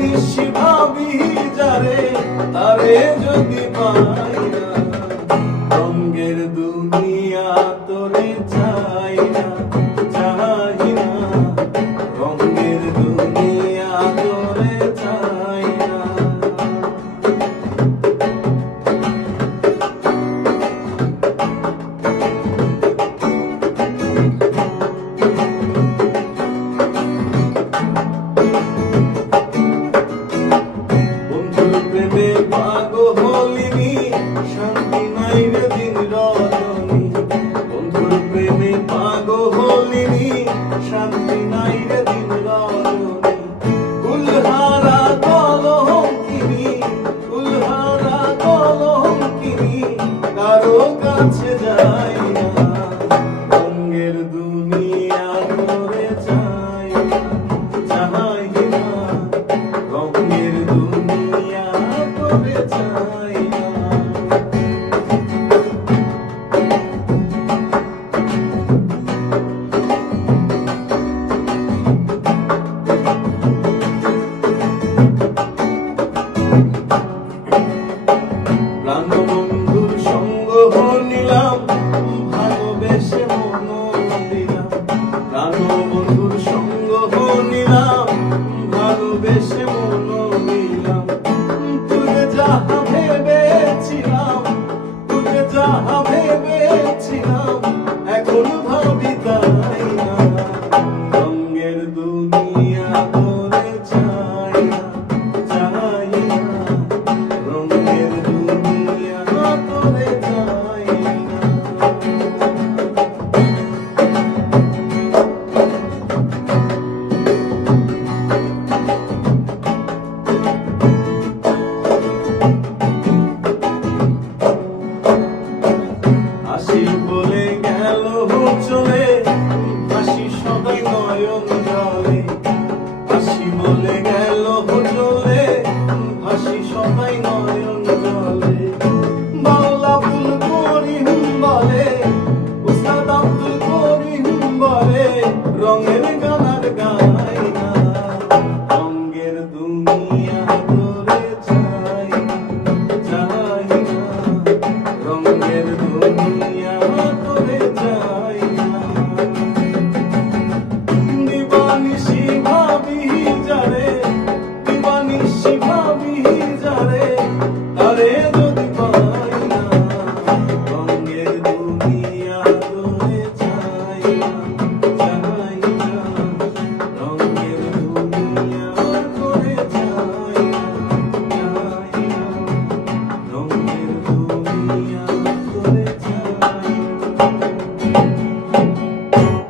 নিশি ভাবি যারে তারে যদি পাই না, রঙের দুনিয়া তোরে চাই না, চাই না, রঙের দুনিয়া তোরে চাই না। শান্তি নাই রে দিন রজনী, বন্ধুর প্রেমে পাগলিনী, শান্তি নাই রে দিন রজনী। কুলহারা কলঙ্কিনী, কুলহারা কলঙ্কিনী, কারো কাছে যাই না, রঙের দুনিয়া তোরে চাই না, চাই না, রঙের দুনিয়া তোরে চাই না। প্রাণবন্ধুর সঙ্গ নিলাম, ভালোবেসে মন দিলাম, প্রাণবন্ধুর সঙ্গ নিলাম, ভালোবেসে মন দিলাম। তুই যাহা ভেবেছিলাম, তুই যাহা ভেবেছিলাম, এখন ভাবি তাই না, রঙের দুনিয়া তোরে চাই না, চাই না, রঙের দুনিয়া তোরে চাই না। হাসি বলে গেল চলে, হাসি সদাই নয়ন জলে, হাসি বলে গেল চলে, হাসি সদাই নয়ন জলে। বাংলা ফুল করিম বলে, উস্তাদ আব্দুল করিম বলে, রঙের গানার গাই না, রঙের দুনিয়া তোরে চাই না, চাই না, রঙের দুনিয়া তোরে চাই না। দিবানিশি ভাবি যারে, দিবানিশি ভাবি